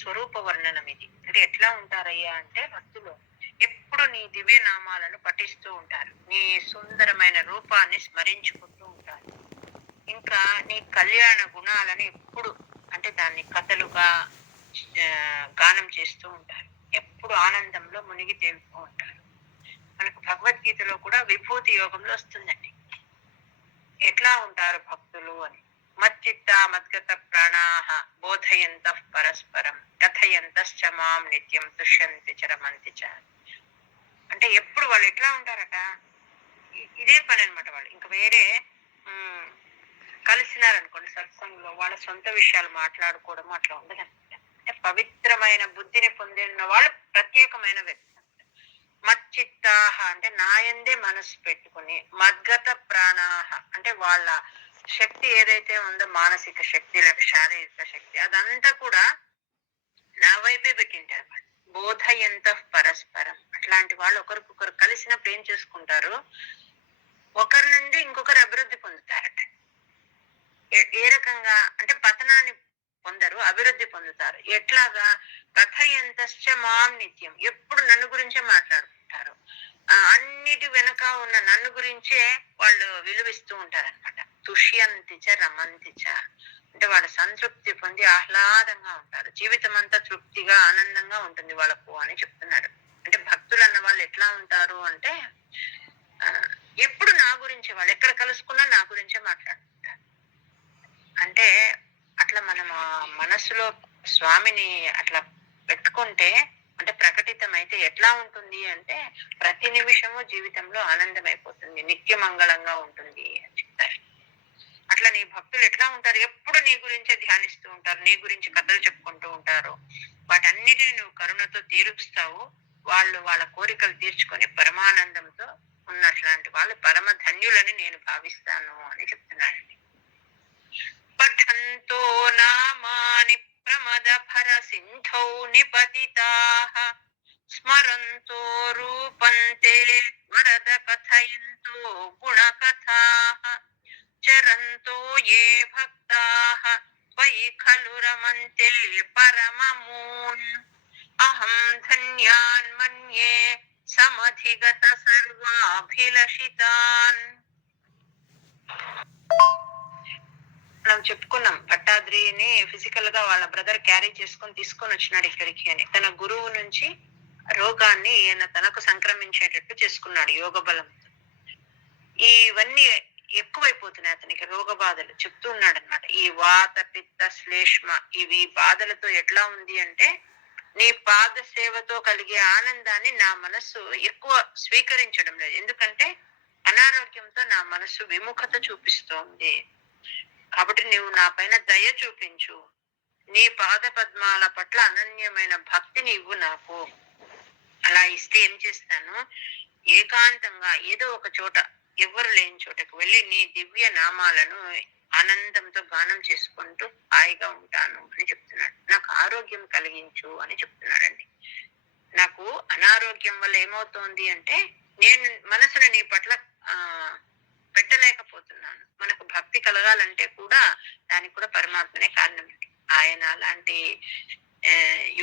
స్వరూప వర్ణనం ఇది. అంటే ఎట్లా ఉంటారయ్యా అంటే భక్తులు ఎప్పుడు నీ దివ్య నామాలను పఠిస్తూ ఉంటారు, నీ సుందరమైన రూపాన్ని స్మరించుకుంటూ ఉంటారు, ఇంకా నీ కళ్యాణ గుణాలను ఎప్పుడు అంటే దాన్ని కథలుగా గానం చేస్తూ ఉంటారు, ఎప్పుడు ఆనందంలో మునిగి తేలుతూ ఉంటారు. మనకు భగవద్గీతలో కూడా విభూతి యోగంలో వస్తుందండి ఎట్లా ఉంటారు భక్తులు అని. మచ్చిత్త మద్గత ప్రాణాహ బోధయంత పరస్పరం కథయంతశ్చ మాం నిత్యం తుష్యంతి చరమంతి చ. అంటే ఎప్పుడు వాళ్ళు ఎట్లా ఉంటారట, ఇదే పని అనమాట. వాళ్ళు ఇంకా వేరే కలిసినారనుకోండి సత్సంగంలో వాళ్ళ సొంత విషయాలు మాట్లాడుకోవడం అట్లా ఉండదన్నమాట. అంటే పవిత్రమైన బుద్ధిని పొందిన వాళ్ళు ప్రత్యేకమైన వ్యక్తి. మచ్చిత్తాహ అంటే నాయందే మనసు పెట్టుకుని, మద్గత ప్రాణాహ అంటే వాళ్ళ శక్తి ఏదైతే ఉందో మానసిక శక్తి లేక శారీరక శక్తి అదంతా కూడా నా వైపే పెట్టింటారు. బోధయంత పరస్పరం అట్లాంటి వాళ్ళు ఒకరికొకరు కలిసినప్పుడు ఏం చేసుకుంటారు, ఒకరి నుండి ఇంకొకరు అభివృద్ధి పొందుతారట. ఏ రకంగా అంటే పతనాన్ని పొందరు, అభివృద్ధి పొందుతారు. ఎట్లాగా, కథయంతశ్చ మాం నిత్యం ఎప్పుడు నన్ను గురించే మాట్లాడుకుంటారు, అన్నిటి వెనక ఉన్న నన్ను గురించే వాళ్ళు విలువిస్తూ ఉంటారనమాట. తుష్యంతిచ రమంతిచ అంటే వాళ్ళ సంతృప్తి పొంది ఆహ్లాదంగా ఉంటారు, జీవితం అంతా తృప్తిగా ఆనందంగా ఉంటుంది వాళ్ళకు అని చెప్తున్నాడు. అంటే భక్తులు అన్న వాళ్ళు ఎట్లా ఉంటారు అంటే ఎప్పుడు నా గురించి, వాళ్ళు ఎక్కడ కలుసుకున్నా నా గురించే మాట్లాడుకుంటారు. అంటే అట్లా మనం మనసులో స్వామిని అట్లా పెట్టుకుంటే అంటే ప్రకటితమైతే ఎట్లా ఉంటుంది అంటే ప్రతి నిమిషము జీవితంలో ఆనందమైపోతుంది, నిత్య మంగళంగా ఉంటుంది అని చెప్తారు. అట్లా నీ భక్తులు ఎట్లా ఉంటారు, ఎప్పుడు నీ గురించే ధ్యానిస్తూ ఉంటారు, నీ గురించి కథలు చెప్పుకుంటూ ఉంటారు. వాటన్నిటిని నువ్వు కరుణతో తీరుస్తావు, వాళ్ళు వాళ్ళ కోరికలు తీర్చుకొని పరమానందంతో ఉన్నట్లాంటి వాళ్ళు పరమ ధన్యులని నేను భావిస్తాను అని చెప్తున్నాడండి. పఠంతో నామాని ప్రమద భర సింధౌ నిపతితాః స్మరంతో రూపంతే వరద కథయంతో గుణకథాః చరంతో ఏ భక్తాః త్వయి ఖలు రమంతే పరమమూన్ అహం ధన్యాన్ మన్యే సమధిగత సర్వాభిలషితాన్. మనం చెప్పుకున్నాం పట్టాద్రిని ఫిజికల్ గా వాళ్ళ బ్రదర్ క్యారీ తీసుకొని వచ్చినాడు ఇక్కడికి అని. తన గురువు నుంచి రోగాన్ని ఈయన తనకు సంక్రమించేటట్టు చేసుకున్నాడు యోగ బలంతో. ఇవన్నీ ఎక్కువైపోతున్నాయి అతనికి, రోగ బాధలు చెప్తూ ఉన్నాడు అనమాట. ఈ వాత పిత్త శ్లేష్మ ఇవి బాధలతో ఎట్లా ఉంది అంటే నీ పాద సేవతో కలిగే ఆనందాన్ని నా మనస్సు ఎక్కువ స్వీకరించడం లేదు, ఎందుకంటే అనారోగ్యంతో నా మనస్సు విముఖత చూపిస్తోంది. కాబట్టి నువ్వు నా పైన దయ చూపించు, నీ పాద పద్మాల పట్ల అనన్యమైన భక్తిని ఇవ్వు నాకు. అలా ఇస్తే ఏం చేస్తాను, ఏకాంతంగా ఏదో ఒక చోట ఎవరు లేని చోటకు వెళ్ళి నీ దివ్య నామాలను ఆనందంతో గానం చేసుకుంటూ హాయిగా ఉంటాను అని చెప్తున్నాడు. నాకు ఆరోగ్యం కలిగించు అని చెప్తున్నాడండి. నాకు అనారోగ్యం వల్ల ఏమవుతోంది అంటే నేను మనసును నీ పట్ల పెట్టలేకపోతున్నాను. మనకు భక్తి కలగాలంటే కూడా దానికి కూడా పరమాత్మనే కారణం. ఆయన అలాంటి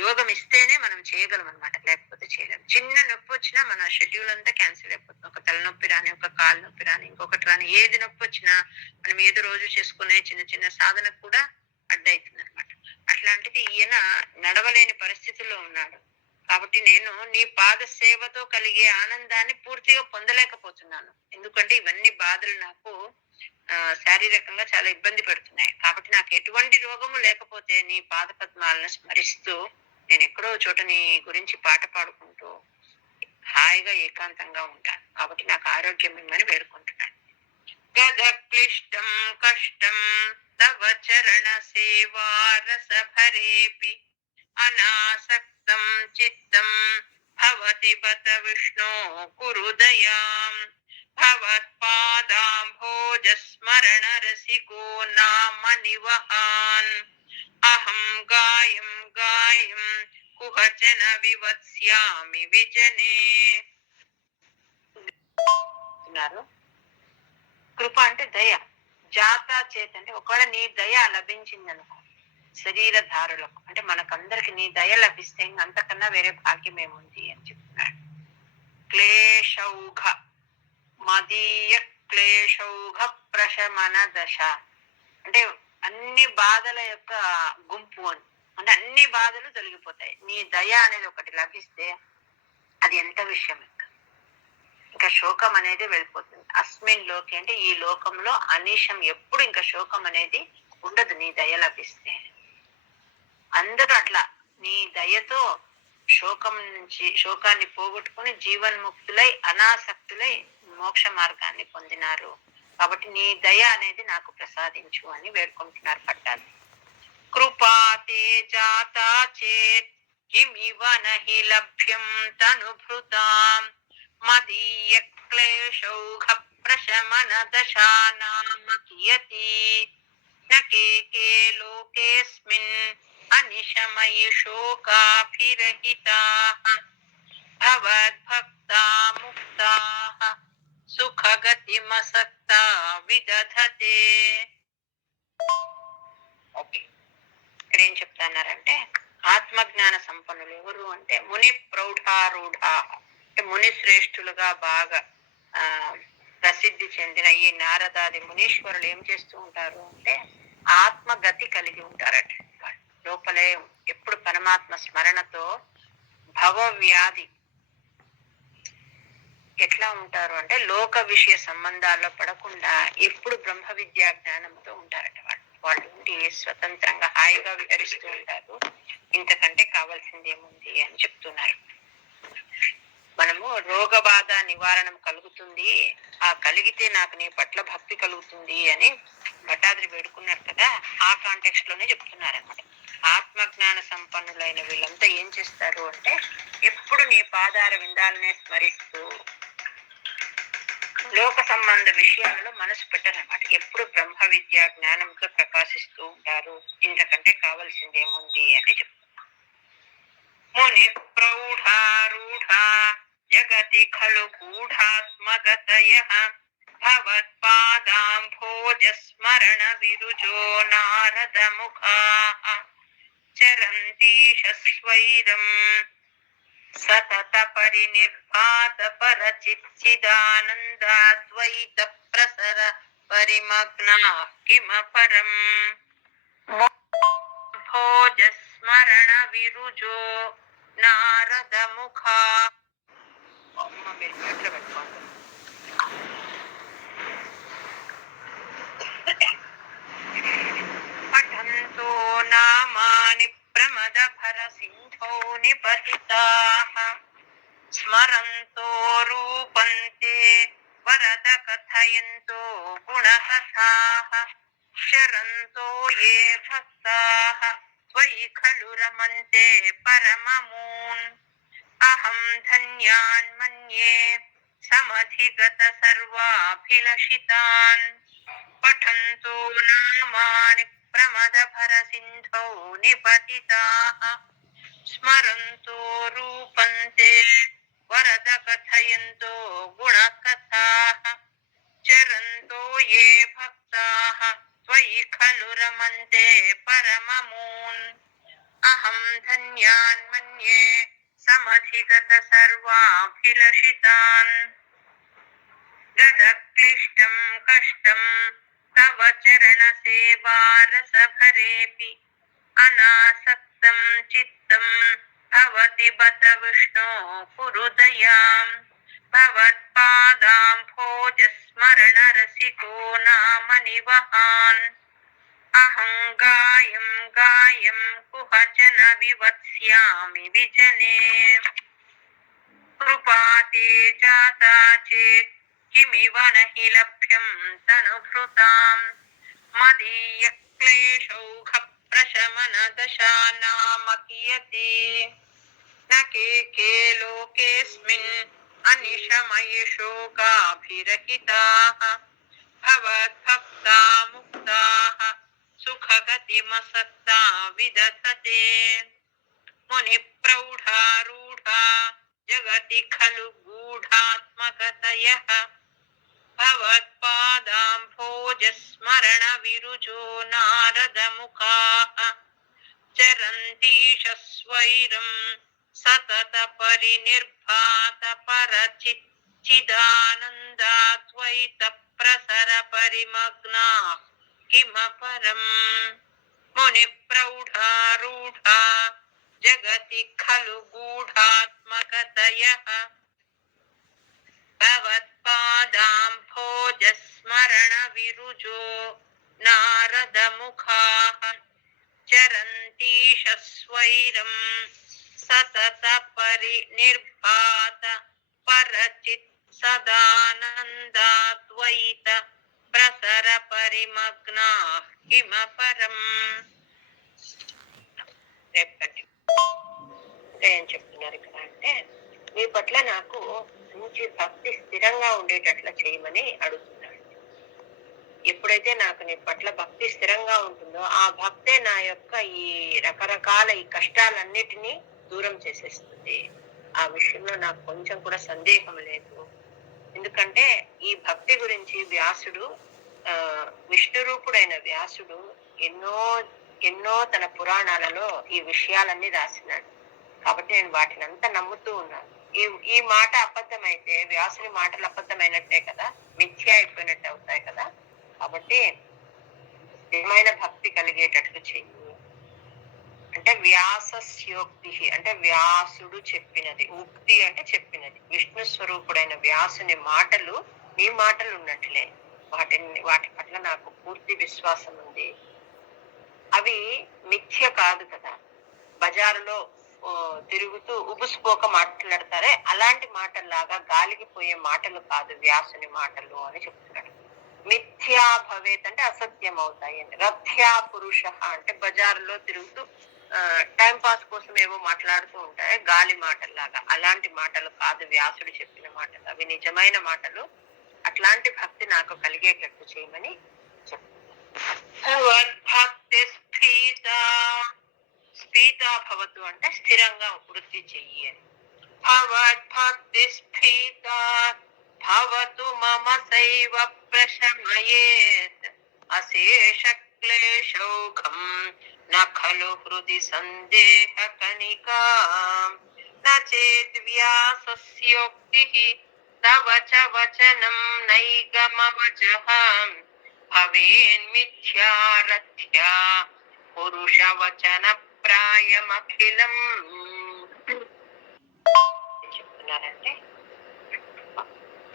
యోగం ఇస్తేనే మనం చేయగలం అనమాట, లేకపోతే చేయలేము. చిన్న నొప్పి వచ్చినా మన షెడ్యూల్ అంతా క్యాన్సిల్ అయిపోతుంది. ఒక తలనొప్పి రాని, ఒక కాలు నొప్పి రాని, ఇంకొకటి రాని, ఏది నొప్పి వచ్చినా మనం ఏదో రోజు చేసుకునే చిన్న చిన్న సాధనకు కూడా అడ్డవుతుంది అనమాట. అట్లాంటిది ఈయన నడవలేని పరిస్థితుల్లో ఉన్నాడు. కాబట్టి నేను నీ పాద సేవతో కలిగే ఆనందాన్ని పూర్తిగా పొందలేకపోతున్నాను, ఎందుకంటే ఇవన్నీ బాధలు నాకు శారీరకంగా చాలా ఇబ్బంది పెడుతున్నాయి. కాబట్టి నాకు ఎటువంటి రోగము లేకపోతే నీ పాద పద్మాలను స్మరిస్తూ నేను ఎక్కడో చోట నీ గురించి పాట పాడుకుంటూ హాయిగా ఏకాంతంగా ఉంటాను. కాబట్టి నాకు ఆరోగ్యం ఇమ్మని వేడుకుంటున్నాను. గద క్లిష్టం కష్టం తవ చరణ సేవా రస భరేపి అనాసక్తం చిత్తం భవతి బత విష్ణో కురు దయాం భవత్పాదాంభోజ స్మరణ రసికో నామ నివహాన్ అహం గాయం గాయం కుహచన వివత్స్యామి విజనే. కృప అంటే దయ, జాతా చేత అంటే ఒకవేళ నీ దయ లభించింది అనుకో, శరీరధారులకు, అంటే మనకందరికి నీ దయ లభిస్తే అంతకన్నా వేరే భాగ్యం ఏముంది అని చెప్తున్నాడు. క్లేశౌఘ మదీయ క్లేశౌఘ ప్రశమన దశ, అంటే అన్ని బాధల యొక్క గుంపు అని, అంటే అన్ని బాధలు తొలగిపోతాయి. నీ దయ అనేది ఒకటి లభిస్తే అది ఎంత విషయం, ఇంకా శోకం అనేది వెళ్ళిపోతుంది. అస్మిన్ లోకి అంటే ఈ లోకంలో అనిశం, ఎప్పుడు ఇంకా శోకం అనేది ఉండదు నీ దయ లభిస్తే. అందరూ అట్లా నీ దయతో శోకాన్ని పోగొట్టుకుని జీవన్ముక్తులై అనాసక్తులై మోక్ష మార్గాన్ని పొందినారు. కాబట్టి నీ దయ అనేది నాకు ప్రసాదించు అని వేడుకుంటున్నారు పట్టాలు. కృపాతే జాతా చేత్ కిమివ నహి లభ్యం తనుభృతాం మదీయ క్లేశౌఘ ప్రశమన దశానామ కియతి నకేకే లోకేస్మిన్ అనిశమయి శోకాభిరహితాః భవద్భక్తా ముక్తాః సుఖగతిమసక్తా విదధతే. ఓకే, ఇక్కడ ఏం చెప్తున్నారంటే ఆత్మజ్ఞాన సంపన్నులు ఎవరు అంటే ముని ప్రౌఢారూఢ, అంటే ముని శ్రేష్ఠులుగా బాగా ప్రసిద్ధి చెందిన ఈ నారదాది మునీశ్వరులు ఏం చేస్తూ ఉంటారు అంటే ఆత్మగతి కలిగి ఉంటారట. లోపలే ఎప్పుడు పరమాత్మ స్మరణతో భవవ్యాధి ఎట్లా ఉంటారు అంటే లోక విషయ సంబంధాల్లో పడకుండా ఎప్పుడు బ్రహ్మ విద్యా జ్ఞానంతో ఉంటారట. వాళ్ళు ఉండి స్వతంత్రంగా హాయిగా విహరిస్తూ ఉంటారు. ఇంతకంటే కావాల్సింది ఏముంది అని చెప్తున్నారు. మనము రోగ బాధ నివారణం కలుగుతుంది, ఆ కలిగితే నాకు నీ పట్ల భక్తి కలుగుతుంది అని భట్టాద్రి వేడుకున్నారు కదా, ఆ కాంటెక్స్ట్ లోనే చెప్తున్నారన్నమాట. ఆత్మజ్ఞాన సంపన్నులైన వీళ్ళంతా ఏం చేస్తారు అంటే ఎప్పుడు నీ పాదార విందాలనే స్మరిస్తూ లోక సంబంధ విషయాలలో మనసు పెట్టరన్నమాట. ఎప్పుడు బ్రహ్మ విద్యా జ్ఞానంతో ప్రకాశిస్తూ ఉంటారు. ఇంతకంటే కావాల్సింది ఏముంది అని చెప్తారు. ముని ప్రౌఢారూఢ జగతి ఖలు గూఢాత్మగతయః భవత్పాదాంభోజ స్మరణ విరుజో నారద ముఖాః చరంతీష స్వైరం సతత పరినిర్భాత పరచిచ్చిదానందాద్వైత ప్రసర పరిమగ్నా కిమపరం భోజ స్మరణ విరుజో నారద ముఖా. పఠంతో నామాని ప్రమద భర సింధో నిపతితాః స్మరంతో రూపంతే వరద కథయంతో గుణకథాః శరంతో ఏ భక్తాః త్వయి ఖలు రమంతే పరమమూన్ అహం ధన్యాన్ మన్యే సమధిగత సర్వాభిలషితాన్ పఠంతో నామాని ప్రమద భర సింధౌ నిపతితాః స్మరంతో రూపంతే వరద కథయంతో గుణకథాః చరంతో ఏ భక్తాః త్వయి ఖలు రమంతే పరమమూన్ అహం ధన్యాన్ మన్యే సమధిగత సర్వాభిలషితాన్ గదక్లిష్టం కష్టం తవ చరణ సేవా రసభరేపి అనాసక్తం చిత్తం భవతి బత విష్ణో కురుదయాం భవత్పాదాంభోజ స్మరణ రసికో నామ నివహాన్ అహం గాయం గాయం కుహచన వివత్స్యామి విజనే కృపాతే జాతా చేత్ కిమివ నహి లభ్యం తనుభృతాం మదీయ క్లేశౌఘ ప్రశమన దశానామ కియతి నకేకే లోకేస్మిన్ అనిశమయి శోకాభిరహితాః భవద్భక్తా ముక్తాః సుఖగతిమసక్తా విదధతే ముని ప్రౌఢారూఢ జగతి ఖలు గూఢాత్మగతయః భవత్పాదాంభోజ స్మరణ విరుజో నారద ముఖాః చరంతీష స్వైరం సతత పరినిర్భాత పరచిదానందాద్వైత ప్రసర పరిమగ్నా కిమ పరం ముని ప్రౌఢారూఢా జగతి ఖలు గూఢాత్మకతయః భవత్పాదాంభోజస్మరణ విరుజో నారద ముఖాః చరంతీష స్వైరం సతత పరినిర్భాత పరచిత్ సదానందాద్వైత ప్రసర పరిమగ్నాః కిమ పరం. ఏం చెప్తున్నారు ఇక్కడ అంటే, మీ పట్ల నాకు మంచి భక్తి స్థిరంగా ఉండేటట్లా చేయమని అడుగుతున్నాడు. ఎప్పుడైతే నాకు నీ పట్ల భక్తి స్థిరంగా ఉంటుందో ఆ భక్తే నా యొక్క ఈ రకరకాల ఈ కష్టాలన్నిటినీ దూరం చేసేస్తుంది. ఆ విషయంలో నాకు కొంచెం కూడా సందేహం లేదు. ఎందుకంటే ఈ భక్తి గురించి వ్యాసుడు, విష్ణు రూపుడైన వ్యాసుడు ఎన్నో ఎన్నో తన పురాణాలలో ఈ విషయాలన్నీ రాసినాడు. కాబట్టి నేను వాటిని అంతా నమ్ముతూ ఉన్నాను. ఈ మాట అబద్ధమైతే వ్యాసుని మాటలు అబద్ధమైనట్టే కదా, మిథ్య అయిపోయినట్టు అవుతాయి కదా. కాబట్టి స్థిరమైన భక్తి కలిగేటట్లు చెయ్యి అంటే వ్యాసస్యోక్తి అంటే వ్యాసుడు చెప్పినది, ఉక్తి అంటే చెప్పినది. విష్ణు స్వరూపుడైన వ్యాసుని మాటలు నీ మాటలు ఉన్నట్లే. వాటి పట్ల నాకు పూర్తి విశ్వాసం ఉంది. అవి మిథ్య కాదు కదా. బజారులో తిరుగుతూ ఉబుసుపోక మాట్లాడతారే అలాంటి మాటల్లాగా గాలికి పోయే మాటలు కాదు వ్యాసుని మాటలు అని చెప్తున్నాడు. మిథ్యా భవేత్ అంటే అసత్యం అవుతాయి అని. రథ్యా పురుష అంటే బజారులో తిరుగుతూ టైం పాస్ కోసం ఏవో మాట్లాడుతూ ఉంటాయి గాలి మాటల్లాగా. అలాంటి మాటలు కాదు వ్యాసుడు చెప్పిన మాటలు, అవి నిజమైన మాటలు. అట్లాంటి భక్తి నాకు కలిగేటట్టు చేయమని చెప్తున్నాను. స్ఫీత భవతు అంటే స్థిరంగా వృద్ధి చెయ్యి అని. భవద్భక్తి స్ఫీత భవతు మమ సైవ ప్రశమయేత్ అశేష క్లేశౌఘం న ఖలు హృది సందేహ కణికా న చేద్ వ్యాసస్యోక్తిః తవ చ వచనం నైగమవచః భవేన్మిథ్యారథ్యా పురుష వచన ప్రాయమఖిలం. చెప్తున్నారంటే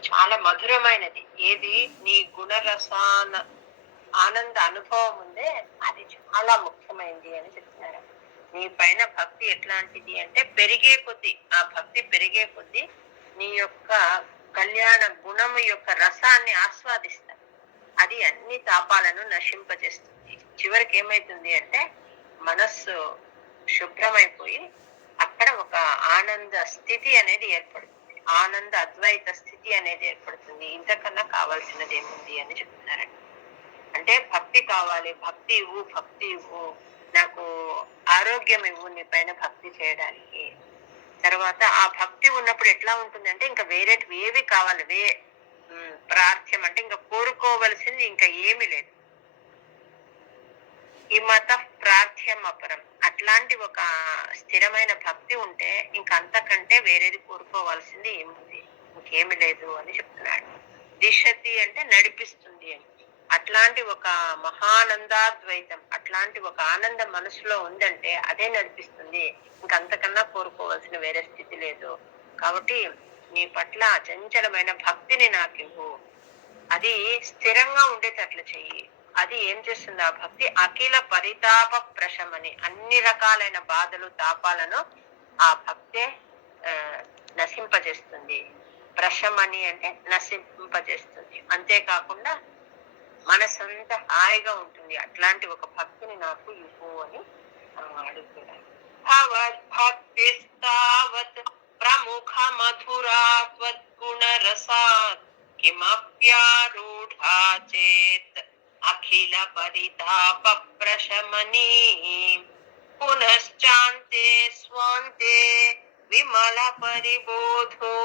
చాలా మధురమైనది ఏది, నీ గుణరసాన ఆనంద అనుభవం ఉందే అది చాలా ముఖ్యమైనది అని చెప్తున్నారు. నీ పైన భక్తి ఎట్లాంటిది అంటే పెరిగే కొద్దీ, ఆ భక్తి పెరిగే కొద్దీ నీ యొక్క కళ్యాణ గుణము యొక్క రసాన్ని ఆస్వాదిస్తా. అది అన్ని తాపాలను నశింపజేస్తుంది. చివరికి ఏమైతుంది అంటే మనస్సు శుభ్రమైపోయి అక్కడ ఒక ఆనంద స్థితి అనేది ఏర్పడుతుంది, ఆనంద అద్వైత స్థితి అనేది ఏర్పడుతుంది. ఇంతకన్నా కావాల్సినది ఏముంది అని చెప్తున్నారండి. అంటే భక్తి కావాలి, భక్తి ఇవ్వు, భక్తి ఇవ్వు, నాకు ఆరోగ్యం ఇవ్వు నీ పైన భక్తి చేయడానికి. తర్వాత ఆ భక్తి ఉన్నప్పుడు ఎట్లా ఉంటుంది అంటే ఇంకా వేరేటివి ఏవి కావాలి, ప్రార్థ్యం అంటే ఇంకా కోరుకోవలసింది ఇంకా ఏమీ లేదు. ఈ మత ప్రార్థ్యం అపరం. అట్లాంటి ఒక స్థిరమైన భక్తి ఉంటే ఇంక అంతకంటే వేరేది కోరుకోవాల్సింది ఏముంది, ఇంకేమి లేదు అని చెప్తున్నాడు. దిశతి అంటే నడిపిస్తుంది అని. అట్లాంటి ఒక మహానందాద్వైతం, అట్లాంటి ఒక ఆనందం మనసులో ఉందంటే అదే నడిపిస్తుంది. ఇంకంతకన్నా కోరుకోవాల్సిన వేరే స్థితి లేదు. కాబట్టి నీ పట్ల అచంచలమైన భక్తిని నాకు ఇవ్వు, అది స్థిరంగా ఉండేటట్లు చెయ్యి. అది ఏం చేస్తుంది ఆ భక్తి, అఖిల పరితాప ప్రశమని, అన్ని రకాలైన బాధలు తాపాలను ఆ భక్తే నశింపజేస్తుంది. ప్రశమని అంటే నశింపజేస్తుంది. అంతేకాకుండా మనసంతా హాయిగా ఉంటుంది. అట్లాంటి ఒక భక్తిని నాకు ఇవ్వు అని అడుగుతున్నాను. భక్తిస్తావత్ ప్రముఖ మధురా త్వద్గుణ రసాత్ కిమప్యారూఢా చేత్ అఖిల పరితాప ప్రశమనీ పునశ్చాంతే స్వాంతే విమల పరిబోధోదయమిలన్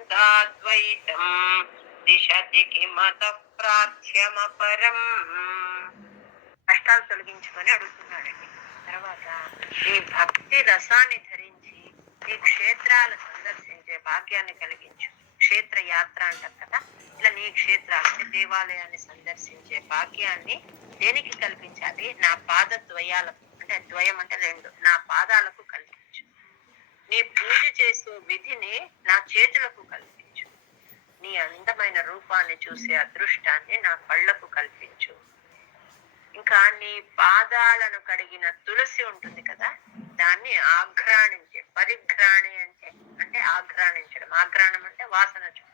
మహానందాద్వైతం దిశతి కిమత ప్రార్థ్యమపరం కష్టాలు తొలగించుకొని అడుగుతున్నాడండి. తర్వాత నీ భక్తి రసాన్ని ధరించి నీ క్షేత్రాలు సందర్శించే భాగ్యాన్ని కలిగించు. క్షేత్ర యాత్ర అంటారు కదా, ఇలా నీ క్షేత్రాలు దేవాలయాన్ని సందర్శించే భాగ్యాన్ని దేనికి కల్పించాలి? నా పాద ద్వయాలకు, అంటే ద్వయం అంటే రెండు, నా పాదాలకు కల్పించు. నీ పూజ చేసే విధిని నా చేతులకు కల్పించు. నీ అందమైన రూపాన్ని చూసే అదృష్టాన్ని నా కళ్ళకు కల్పించు. ఇంకా నీ పాదాలను కడిగిన తులసి ఉంటుంది కదా, దాన్ని ఆఘ్రాణించే, పరిఘ్రాణి అంటే అంటే ఆఘ్రాణించడం, ఆఘ్రాణం అంటే వాసన చూ,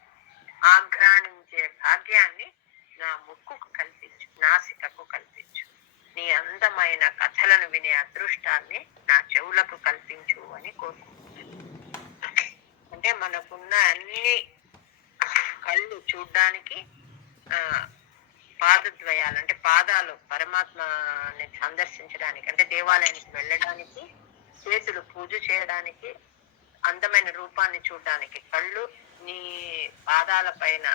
ఆఘ్రాణించే భాగ్యాన్ని నా ముక్కుకు కల్పించు, నాసికకు కల్పించు. నీ అందమైన కథలను వినే అదృష్టాన్ని నా చెవులకు కల్పించు అని కోరుకుంటున్నాను. అంటే మనకున్న అన్ని కళ్ళు చూడ్డానికి, పాదద్వయాలు అంటే పాదాలు పరమాత్మని సందర్శించడానికి, అంటే దేవాలయానికి వెళ్ళడానికి, చేతులు పూజ చేయడానికి, అందమైన రూపాన్ని చూడడానికి కళ్ళు, నీ పాదాల పైన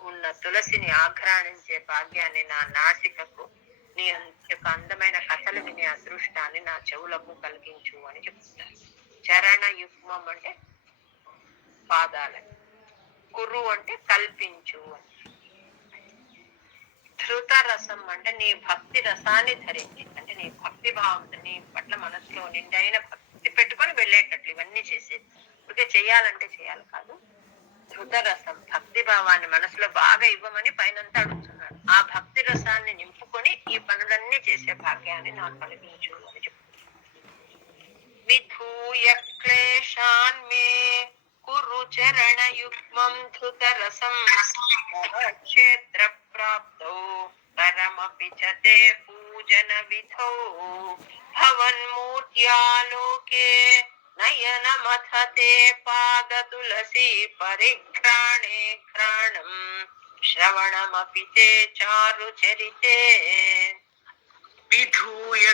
ఉన్న తులసిని ఆఘ్రాణించే భాగ్యాన్ని నా నాసికకు, నీ యొక్క అందమైన కథలు వినే అదృష్టాన్ని నా చెవులకు కలిగించు అని చెప్తున్నారు. చరణ యుగ్మం అంటే పాదాలని, కురు అంటే కల్పించు అని. ధృత రసం అంటే నీ భక్తి రసాన్ని ధరించి, అంటే నీ భక్తి భావం, నీ పట్ల మనసులో నిండైన భక్తి పెట్టుకొని వెళ్ళేటట్లు ఇవన్నీ చేసేది. ఇక చేయాలంటే చేయాలి కాదు. ధృత రసం భక్తి భావాన్ని మనసులో బాగా ఇవ్వమని పైనంతా అడుగుతున్నాడు. ఆ భక్తి రసాన్ని నింపుకొని ఈ పనులన్నీ చేసే భాగ్యాన్ని నాకు కలిగించు అని చెప్తున్నాడు. విధూయ క్లేశాన్ మే కురు చరణ యుగ్మం ధృత రసం క్షేత్ర ప్రాప్తో పరమపి చ తే పూజన విధౌ భవన్మూర్త్యాలోకే నయనమథతే పాద తులసి పరిఘ్రాణే ఘ్రాణం శ్రవణమపి తే చారు చరితే. విధూయ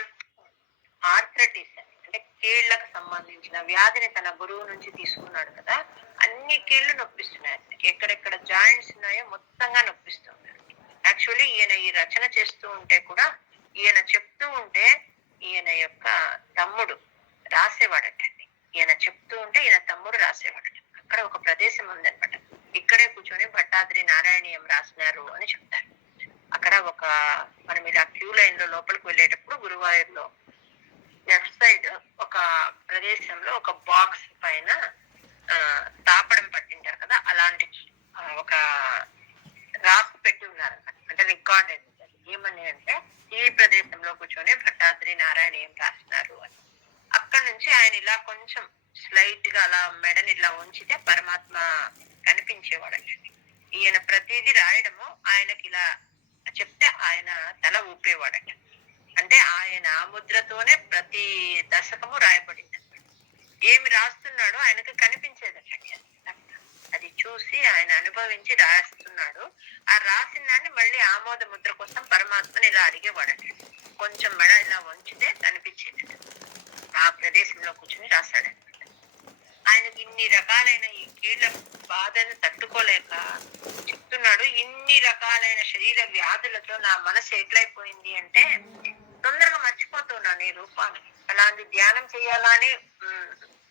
ఆర్థ్రటిస్ అంటే కీళ్లకు సంబంధించిన వ్యాధిని తన గురువు నుంచి తీసుకున్నాడు కదా, అన్ని కీళ్లు నొప్పిస్తున్నాయి. ఎక్కడెక్కడ జాయింట్స్ ఉన్నాయో మొత్తంగా నొప్పిస్తున్నాడు. యాక్చువల్లీ ఈయన ఈ రచన చేస్తూ ఉంటే కూడా, ఈయన చెప్తూ ఉంటే ఈయన యొక్క తమ్ముడు రాసేవాడటండి. ఈయన చెప్తూ ఉంటే ఈయన తమ్ముడు రాసేవాడట. అక్కడ ఒక ప్రదేశం ఉందనమాట, ఇక్కడే కూర్చొని భట్టాద్రి నారాయణీయం రాసినారు అని చెప్తారు. అక్కడ ఒక, మనం ఇలా క్యూ లైన్ లో లోపలికి వెళ్ళేటప్పుడు గురువాయూర్లో లెఫ్ట్ సైడ్ ఒక ప్రదేశంలో ఒక బాక్స్ పైన తాపడం పట్టింటారు కదా, అలాంటి ఒక రాసి పెట్టి ఉన్నారు, అంటే రికార్డ్ ఏమని అంటే ఈ ప్రదేశంలో కూర్చొని భట్టాద్రి నారాయణీయం రాసినారు అని. అక్కడ నుంచి ఆయన ఇలా కొంచెం స్లైట్ గా అలా మెడని ఇలా ఉంచితే పరమాత్మ కనిపించేవాడండి. ఈయన ప్రతిదీ రాయడము ఆయనకి ఇలా చెప్తే ఆయన తల ఊపేవాడట. అంటే ఆయన ముద్రతోనే ప్రతి దశకము రాయబడింది. ఏమి రాస్తున్నాడో ఆయనకు కనిపించేదటండి. అది చూసి ఆయన అనుభవించి రాస్తున్నాడు. ఆ రాసిన దాన్ని మళ్ళీ ఆమోద ముద్ర కోసం పరమాత్మని ఇలా అడిగేవాడట. కొంచెం మెడ ఇలా వంచితే కనిపించేది. ఆ ప్రదేశంలో కూర్చొని రాశాడనమాట. ఆయనకి ఇన్ని రకాలైన ఈ కీళ్ల బాధను తట్టుకోలేక చెప్తున్నాడు, ఇన్ని రకాలైన శరీర వ్యాధులతో నా మనసు ఎట్లయిపోయింది అంటే తొందరగా మర్చిపోతున్నాను ఈ రూపాన్ని. అలాంటి ధ్యానం చేయాలని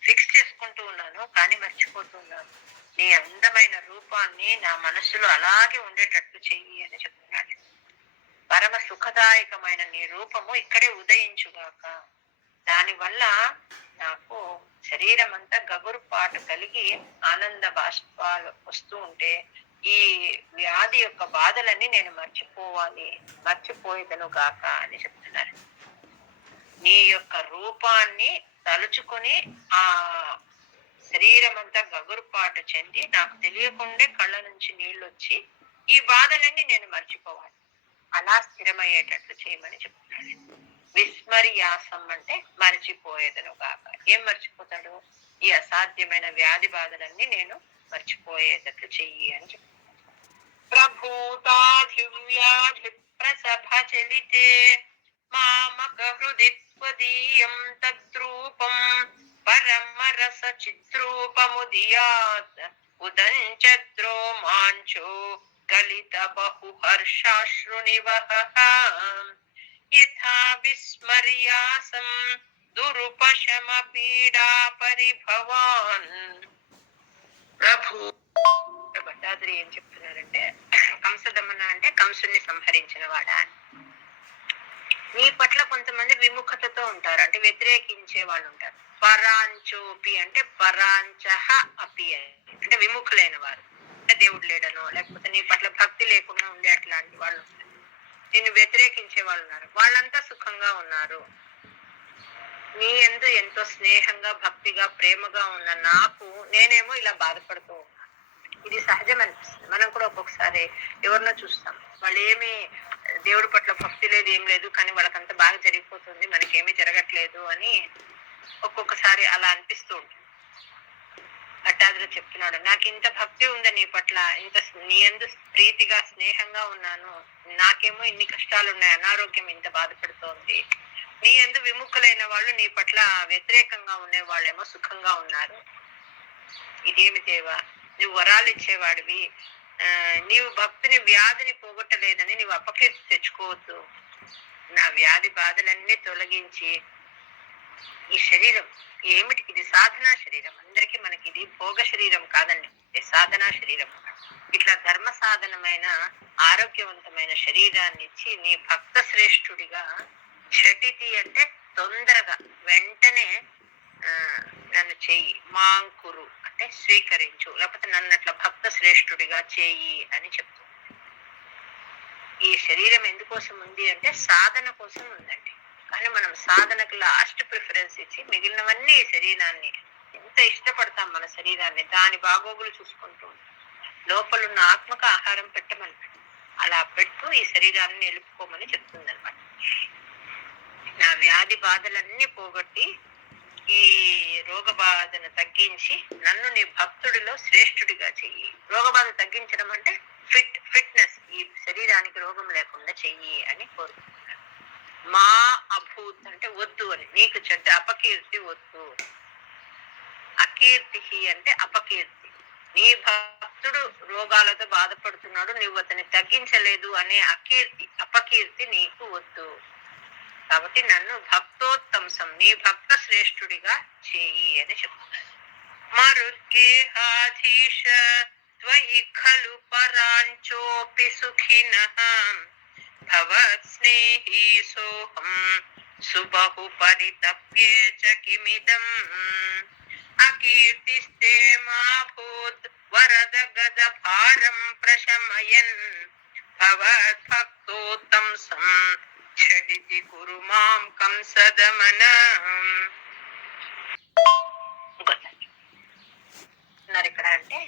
ఫిక్స్ చేసుకుంటూ ఉన్నాను, కానీ మర్చిపోతున్నాను. నీ అందమైన రూపాన్ని నా మనస్సులో అలాగే ఉండేటట్లు చెయ్యి అని చెప్తున్నాడు. పరమ సుఖదాయకమైన నీ రూపము ఇక్కడే ఉదయించుగాక. దానివల్ల నాకు శరీరం అంతా గగురుపాటు కలిగి ఆనంద బాష్పాలు వస్తూ ఉంటే ఈ వ్యాధి యొక్క బాధలన్నీ నేను మర్చిపోయేదను గాక అని చెప్తున్నారు. నీ యొక్క రూపాన్ని తలుచుకొని ఆ శరీరం అంతా గగురుపాటు చెంది నాకు తెలియకుండా కళ్ళ నుంచి నీళ్ళు వచ్చి ఈ బాధలన్నీ నేను మర్చిపోవాలి, అలా స్థిరమయ్యేటట్లు చేయమని చెప్తున్నాడు. విస్మర్యాసం అంటే మర్చిపోయేదను గాక. ఏం మర్చిపోతాడు? ఈ అసాధ్యమైన వ్యాధి బాధలన్నీ నేను మర్చిపోయేటట్లు చెయ్యి అని చెప్తాను. ప్రభూతాధివ్యాధి ప్రసభ చలితే మామక హృది స్వదీయం తద్రూపం పరమరస చిద్రూపముదియాత్ ఉదంచద్రో మాంచో గలిత బహు హర్షాశ్రునివహ యథా విస్మర్యాసం దురుపశమ పీడా పరిభవాన్. ప్రభు భట్టాద్రి ఏం చెప్తున్నారంటే, కంసదమన అంటే కంసుని సంహరించిన వాడా. నీ పట్ల కొంతమంది విముఖతతో ఉంటారు, అంటే వ్యతిరేకించే వాళ్ళు ఉంటారు. పరాంచోపి అంటే పరాంచహ అపి అంటే విముఖులైన వారు, అంటే దేవుడు లేడనో లేకపోతే నీ పట్ల భక్తి లేకుండా ఉండే అట్లాంటి వాళ్ళు ఉంటారు. నిన్ను వ్యతిరేకించే వాళ్ళు ఉన్నారు. వాళ్ళంతా సుఖంగా ఉన్నారు. నీ యందు ఎంతో స్నేహంగా భక్తిగా ప్రేమగా ఉన్న నాకు నేనేమో ఇలా బాధపడుతూ ఉన్నాను. ఇది సహజం అనిపిస్తుంది. మనం కూడా ఒక్కొక్కసారి ఎవరినో చూస్తాం, వాళ్ళు ఏమి దేవుడి పట్ల భక్తి లేదు ఏం లేదు, కానీ వాళ్ళకంతా బాగా జరిగిపోతుంది, మనకేమీ జరగట్లేదు అని ఒక్కొక్కసారి అలా అనిపిస్తూ ఉంటుంది. భట్టాద్రి చెప్తున్నాడు, నాకు ఇంత భక్తి ఉందా నీ పట్ల, ఇంత నీ యందు ప్రీతిగా స్నేహంగా ఉన్నాను, నాకేమో ఇన్ని కష్టాలు ఉన్నాయి, అనారోగ్యం ఇంత బాధపడుతోంది. నీ యందు విముఖులైన వాళ్ళు, నీ పట్ల వ్యతిరేకంగా ఉండే వాళ్ళేమో సుఖంగా ఉన్నారు. ఇదేమి దేవా, నువ్వు వరాలు ఇచ్చేవాడివి, నీవు భక్తిని వ్యాధిని పోగొట్టలేదని నీవు అపకీర్తి తెచ్చుకోవద్దు. నా వ్యాధి బాధలన్నీ తొలగించి ఈ శరీరం ఏమిటి, ఇది సాధనా శరీరం, అందరికీ మనకి ఇది భోగ శరీరం కాదండి, సాధనా శరీరం. ఇట్లా ధర్మ సాధనమైన ఆరోగ్యవంతమైన శరీరాన్ని ఇచ్చి నీ భక్త శ్రేష్ఠుడిగా, ఝటితి అంటే తొందరగా వెంటనే నన్ను చెయ్యి, మాంకురు అంటే స్వీకరించు, లేకపోతే నన్ను అట్లా భక్త శ్రేష్ఠుడిగా చెయ్యి అని చెప్తుంది. ఈ శరీరం ఎందుకోసం ఉంది అంటే సాధన కోసం ఉందండి. కానీ మనం సాధనకు లాస్ట్ ప్రిఫరెన్స్ ఇచ్చి మిగిలినవన్నీ ఈ శరీరాన్ని ఎంత ఇష్టపడతాం, మన శరీరాన్ని దాని బాగోగులు చూసుకుంటూ ఉంటాం. లోపలున్న ఆత్మకు ఆహారం పెట్టమని, అలా పెట్టు ఈ శరీరాన్ని నిలుపుకోమని చెప్తుంది అనమాట. నా వ్యాధి బాధలన్నీ పోగొట్టి ఈ రోగ బాధను తగ్గించి నన్ను నీ భక్తుడిలో శ్రేష్ఠుడిగా చెయ్యి. రోగ బాధ తగ్గించడం అంటే ఫిట్నెస్, ఈ శరీరానికి రోగం లేకుండా చెయ్యి అని కోరుకుంటున్నాను. మా అభూత్ అంటే వద్దు అని, నీకు చెడ్డ అపకీర్తి వద్దు. అకీర్తి అంటే అపకీర్తి, నీ భక్తుడు రోగాలతో బాధపడుతున్నాడు, నువ్వు అతన్ని తగ్గించలేదు అనే అకీర్తి అపకీర్తి నీకు వద్దు. కాబట్టి నన్ను భక్తోత్తంసం, నీ భక్త శ్రేష్ఠుడిగా చేయి అని చెప్తున్నారు. మరుద్గేహాధీశ త్వయి ఖలు పరాంచోపి సుఖినః భవత్ స్నేహీ సోహం సుబహు పరితప్యే చ కిమిదం అకీర్తిస్తే మా భూత్ వరద గద భారం ప్రశమయన్ భవత్ భక్తోత్తంసం ఝటితి కురు మాం కంసదమన. ఇక్కడ అంటే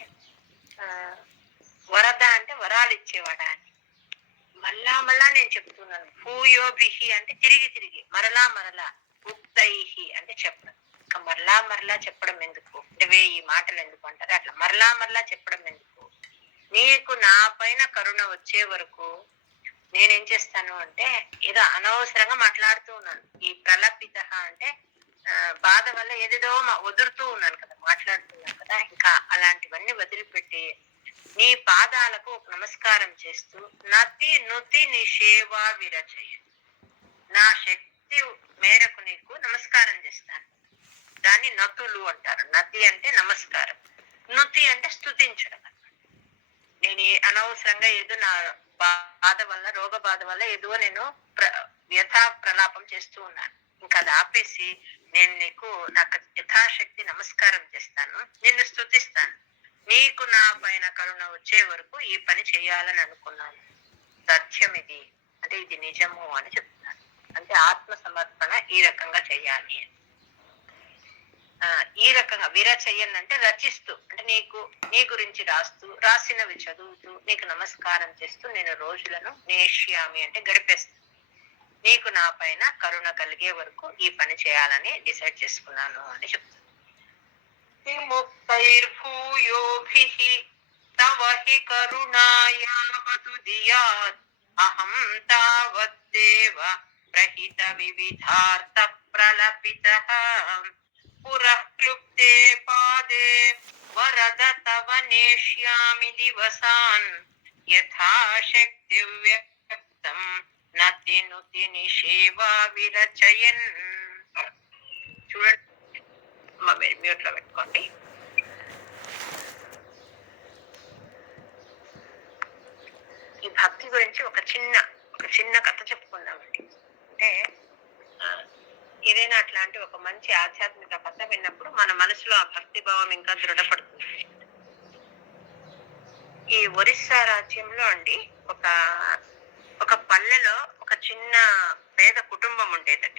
వరద అంటే వరాలు ఇచ్చేవాడా అని మళ్ళా నేను చెప్తున్నాను. భూయోభిహి అంటే తిరిగి తిరిగి, మరలా మరలా, ఉక్తైహి అంటే చెప్పడం. ఇంకా మరలా చెప్పడం ఎందుకు అంటే 1000 మాటలు ఎందుకు అంటారు, అట్లా మరలా చెప్పడం ఎందుకు. నీకు నా పైన కరుణ వచ్చే వరకు నేనేం చేస్తాను అంటే, ఏదో అనవసరంగా మాట్లాడుతూ ఉన్నాను. ఈ ప్రలపిత అంటే బాధ వల్ల ఏదేదో వదులుతూ ఉన్నాను కదా, మాట్లాడుతున్నాను కదా, ఇంకా అలాంటివన్నీ వదిలిపెట్టి నీ పాదాలకు ఒక నమస్కారం చేస్తూ నతి నుతి నీ సేవా విరచయ, నా శక్తి మేరకు నీకు నమస్కారం చేస్తాను. దాన్ని నతులు అంటారు. నతి అంటే నమస్కారం, నుతి అంటే స్తుతించడం. నేను అనవసరంగా ఏదో నా బాధ వల్ల, రోగ బాధ వల్ల ఏదో నేను వ్యథా ప్రలాపం చేస్తూ ఉన్నాను. ఇంకా అది ఆపేసి నేను నీకు నాకు యథాశక్తి నమస్కారం చేస్తాను, నిన్ను స్తుతిస్తాను. నీకు నా పైన కరుణ వచ్చే వరకు ఈ పని చేయాలని అనుకున్నాను. సత్యం ఇది అంటే ఇది నిజము అని చెప్తున్నాను. అంటే ఆత్మ సమర్పణ ఈ రకంగా చెయ్యాలి. ఈ రకంగా విరచయ్యన్ అంటే రచిస్తూ, అంటే నీకు నీ గురించి రాసినవి చదువుతూ నీకు నమస్కారం చేస్తూ నేను రోజులను నేష్యామి అంటే గడిపేస్తాను. నీకు నా పైన కరుణ కలిగే వరకు ఈ పని చేయాలని డిసైడ్ చేసుకున్నాను అని చెప్తాను. ముక్తైర్భూయోభిః తవ హి కరుణాయావతు దియాత్ అహం తావద్దేవ ప్రహిత వివిధార్థ ప్రలపితః పురః క్లుప్తే పాదే వరద తవ నేష్యామి దివసాన్ యథాశక్తి వ్యక్తం నతి నుతి యోగిని సేవా విరచయన్. చూడండి, మీరు మ్యూట్ లో పెట్టుకోండి. ఈ భక్తి గురించి ఒక చిన్న కథ చెప్పుకుందామండి. అంటే ఏదైనా అట్లాంటి ఒక మంచి ఆధ్యాత్మిక కథ విన్నప్పుడు మన మనసులో ఆ భక్తి భావం ఇంకా దృఢపడుతుంది. ఈ ఒరిస్సా రాజ్యంలో అండి ఒక పల్లెలో ఒక చిన్న పేద కుటుంబం ఉండేదట.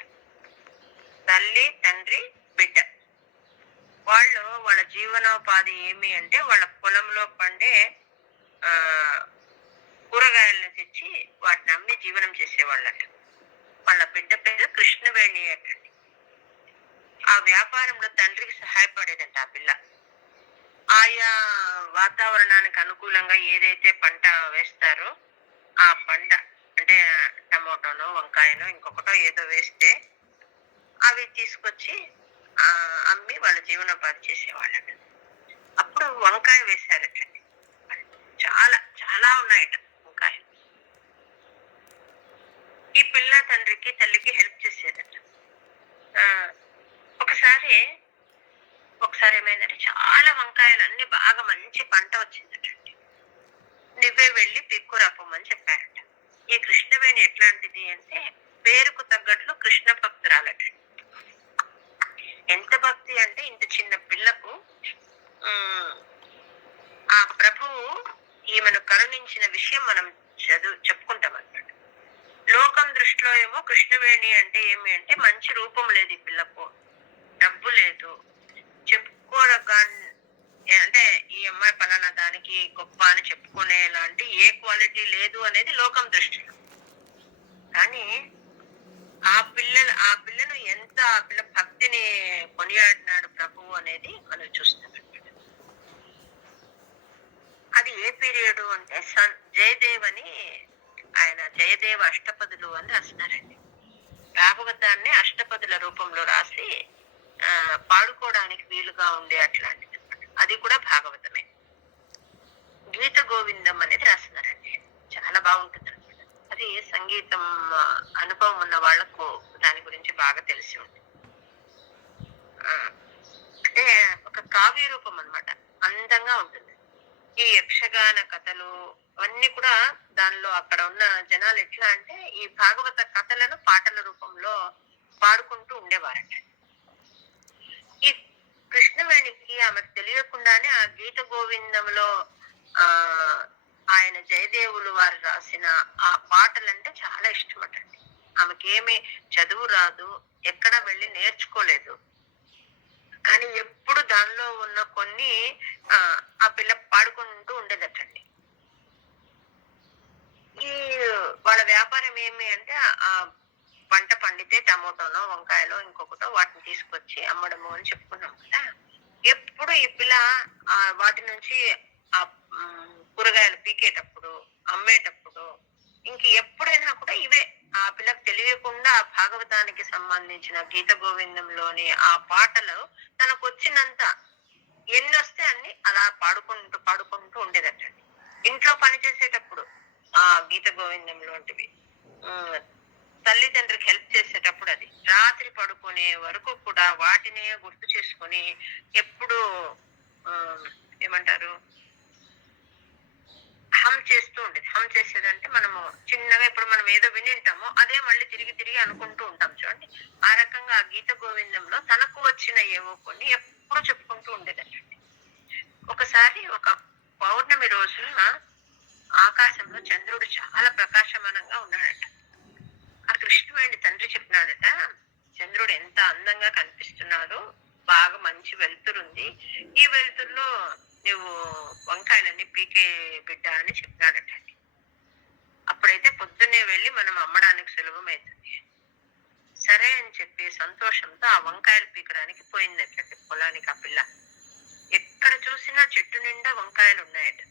తల్లి, తండ్రి, బిడ్డ. వాళ్ళ జీవనోపాధి ఏమి అంటే వాళ్ళ పొలంలో పండే కూరగాయలను తెచ్చి వాటిని అమ్మి జీవనం చేసేవాళ్ళట. వాళ్ళ బిడ్డ పేరు కృష్ణవేణి అటండి. ఆ వ్యాపారంలో తండ్రికి సహాయపడేదంట ఆ పిల్ల. ఆయా వాతావరణానికి అనుకూలంగా ఏదైతే పంట వేస్తారో ఆ పంట, అంటే టమోటోనో వంకాయనో ఇంకొకటో ఏదో వేస్తే అవి తీసుకొచ్చి అమ్మి వాళ్ళ జీవనోపాధి చేసేవాళ్ళట. అప్పుడు వంకాయ వేశారటండి. చాలా చాలా ఉన్నాయట వంకాయ. ఈ పిల్ల తండ్రికి తల్లికి హెల్ప్ చేసేదట. ఒకసారి ఏమైందంటే చాలా వంకాయలు అన్ని బాగా మంచి పంట వచ్చిందటండి. నువ్వే వెళ్ళి పిక్కురప్పమని చెప్పారట. ఈ కృష్ణవేణి ఎట్లాంటిది అంటే పేరుకు తగ్గట్లు కృష్ణ భక్తురాలటండి. ఎంత భక్తి అంటే ఇంత చిన్న పిల్లకు ఆ ప్రభువు ఈమెను కరుణించిన విషయం మనం చెప్పుకుంటాం అన్నమాట. లోకం దృష్టిలో ఏమో కృష్ణవేణి అంటే ఏమి అంటే మంచి రూపం లేదు ఈ పిల్లకు, డబ్బు లేదు, చెప్పుకోగా అంటే ఈ అమ్మాయి పలానా దానికి గొప్ప అని చెప్పుకునే లాంటి ఏ క్వాలిటీ లేదు అనేది లోకం దృష్టిలో. కానీ ఆ పిల్లను ఎంత ఆ పిల్ల భక్తిని కొనియాడినాడు ప్రభువు అనేది మనం చూస్తాం. అది ఏ పీరియడ్ అంటే జయదేవ్ అని, ఆయన జయదేవ అష్టపదులు అని రాస్తున్నారండి. భాగవతాన్ని అష్టపదుల రూపంలో రాసి పాడుకోవడానికి వీలుగా ఉండే అట్లాంటిది. అది కూడా భాగవతమే. గీత గోవిందం అనేది రాస్తున్నారండి. చాలా బాగుంటుంది అనమాట. అది సంగీతం అనుభవం ఉన్న వాళ్లకు దాని గురించి బాగా తెలిసి ఉంటుంది. అంటే ఒక కావ్య రూపం అనమాట, అందంగా ఉంటుంది. ఈ యక్షగాన కథలు అవన్నీ కూడా దానిలో అక్కడ ఉన్న జనాలు ఎట్లా అంటే ఈ భాగవత కథలను పాటల రూపంలో పాడుకుంటూ ఉండేవారట. ఈ కృష్ణవేణికి ఆమెకు తెలియకుండానే ఆ గీత గోవిందంలో ఆయన జయదేవులు వారు రాసిన ఆ పాటలంటే చాలా ఇష్టమటండి. ఆమెకేమి చదువు రాదు, ఎక్కడ వెళ్ళి నేర్చుకోలేదు, కానీ ఎప్పుడు దానిలో ఉన్న కొన్ని ఆ పిల్ల పాడుకుంటూ ఉండేదటండి. ఈ వాళ్ళ వ్యాపారం ఏమి అంటే ఆ పంట పండితే టమోటోనో వంకాయలో ఇంకొకటో వాటిని తీసుకొచ్చి అమ్మడము అని చెప్పుకున్నాం కదా. ఎప్పుడు ఈ పిల్ల వాటి నుంచి ఆ కూరగాయలు పీకేటప్పుడు, అమ్మేటప్పుడు, ఇంక ఎప్పుడైనా కూడా ఇవే ఆ పిల్లకు తెలియకుండా ఆ భాగవతానికి సంబంధించిన గీత గోవిందంలోని ఆ పాటలు తనకు వచ్చినంత ఎన్ని వస్తే అన్ని అలా పాడుకుంటూ ఉండేదటండి. ఇంట్లో పని చేసేటప్పుడు ఆ గీత గోవిందంలోంటివి, తల్లిదండ్రికి హెల్ప్ చేసేటప్పుడు, అది రాత్రి పడుకునే వరకు కూడా వాటినే గుర్తు చేసుకొని ఎప్పుడు ఏమంటారు హమ్ చేస్తూ ఉండేది. హమ్ చేసేదంటే మనము చిన్నగా ఇప్పుడు మనం ఏదో వినింటామో అదే మళ్ళీ తిరిగి అనుకుంటూ ఉంటాం చూడండి. ఆ రకంగా ఆ గీత గోవిందంలో తనకు వచ్చిన ఏవో కొన్ని ఎప్పుడు చెప్పుకుంటూ ఉండేదండి. ఒకసారి ఒక పౌర్ణమి రోజున ఆకాశంలో చంద్రుడు చాలా ప్రకాశమానంగా ఉన్నాడట. ఆ కృష్ణవేణి తండ్రి చెప్పినాడట, చంద్రుడు ఎంత అందంగా కనిపిస్తున్నాడు, బాగా మంచి వెలుతురుంది, ఈ వెలుతురులో నువ్వు వంకాయలన్నీ పీకే బిడ్డ అని చెప్పినాడట. అప్పుడైతే పొద్దున్నే వెళ్ళి మనం అమ్మడానికి సులభమవుతుంది. సరే అని చెప్పి సంతోషంతో ఆ వంకాయలు పీకడానికి పోయిందట పొలానికి. ఆ పిల్ల ఎక్కడ చూసినా చెట్టు నిండా వంకాయలు ఉన్నాయట.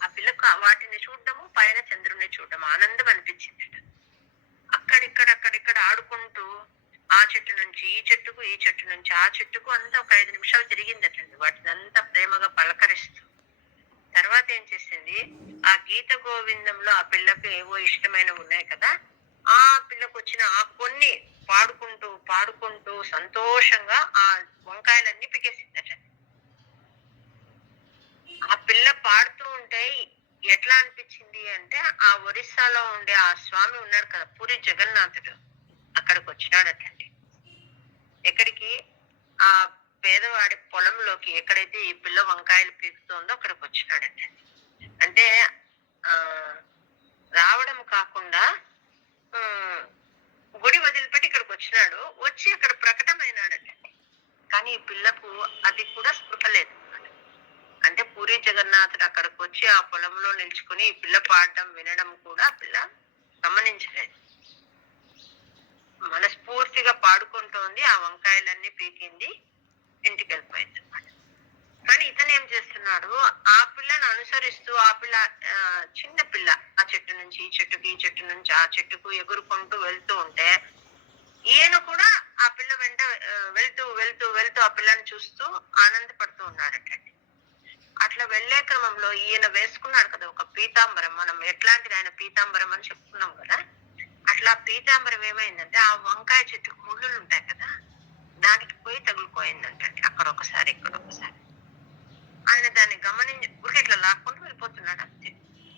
ఆ పిల్లకు వాటిని చూడడము, పైన చంద్రుడిని చూడడం ఆనందం అనిపించిందట. అక్కడిక్కడ ఆడుకుంటూ ఆ చెట్టు నుంచి ఈ చెట్టుకు, ఈ చెట్టు నుంచి ఆ చెట్టుకు అంతా ఒక 5 నిమిషాలు తిరిగిందటండి. వాటిని అంతా ప్రేమగా పలకరిస్తూ. తర్వాత ఏం చేసింది, ఆ గీత గోవిందంలో ఆ పిల్లకు ఏవో ఇష్టమైనవి ఉన్నాయి కదా, ఆ పిల్లకు వచ్చిన ఆ కొన్ని పాడుకుంటూ పాడుకుంటూ సంతోషంగా ఆ వంకాయలన్నీ పికేసిందట. ఆ పిల్ల పాడుతూ ఉంటే ఎట్లా అనిపించింది అంటే, ఆ ఒరిస్సాలో ఉండే ఆ స్వామి ఉన్నాడు కదా, పూరి జగన్నాథుడు, అక్కడికి వచ్చినాడటండి. ఎక్కడికి? ఆ పేదవాడి పొలంలోకి, ఎక్కడైతే ఈ పిల్ల వంకాయలు పీకుతుందో అక్కడికి వచ్చినాడటండి. అంటే ఆ రావడం కాకుండా గుడి వదిలిపెట్టి ఇక్కడికి వచ్చినాడు. వచ్చి అక్కడ ప్రకటమైనాడటండి. కానీ ఈ పిల్లకు అది కూడా స్పృహ లేదు. అంటే పూరి జగన్నాథుడు అక్కడికి వచ్చి ఆ పొలంలో నిల్చుకుని ఈ పిల్ల పాడడం వినడం కూడా ఆ పిల్ల గమనించలేదు. మనస్ఫూర్తిగా పాడుకుంటోంది, ఆ వంకాయలన్నీ పీకింది, ఇంటికి వెళ్ళిపోయింది అనమాట. కానీ ఇతను ఏం చేస్తున్నాడు, ఆ పిల్లను అనుసరిస్తూ ఆ పిల్ల చిన్న పిల్ల ఆ చెట్టు నుంచి ఈ చెట్టుకి, ఈ చెట్టు నుంచి ఆ చెట్టుకు ఎగురుకుంటూ వెళ్తూ ఉంటే ఈయన కూడా ఆ పిల్ల వెంట వెళ్తూ వెళ్తూ వెళ్తూ ఆ పిల్లని చూస్తూ ఆనందపడుతూ ఉన్నాడటండి. అట్లా వెళ్లే క్రమంలో ఈయన వేసుకున్నాడు కదా ఒక పీతాంబరం, మనం ఎట్లాంటిది ఆయన పీతాంబరం అని చెప్పుకున్నాం కదా, అట్లా పీతాంబరం ఏమైందంటే ఆ వంకాయ చెట్టుకు ముళ్ళులు ఉంటాయి కదా, దానికి పోయి తగులుకోయిందంటే అక్కడ ఒకసారి ఇక్కడ ఒకసారి. ఆయన దాన్ని గమనించి ఊరికి ఇట్లా లాక్కుంటూ వెళ్ళిపోతున్నాడు అంతే.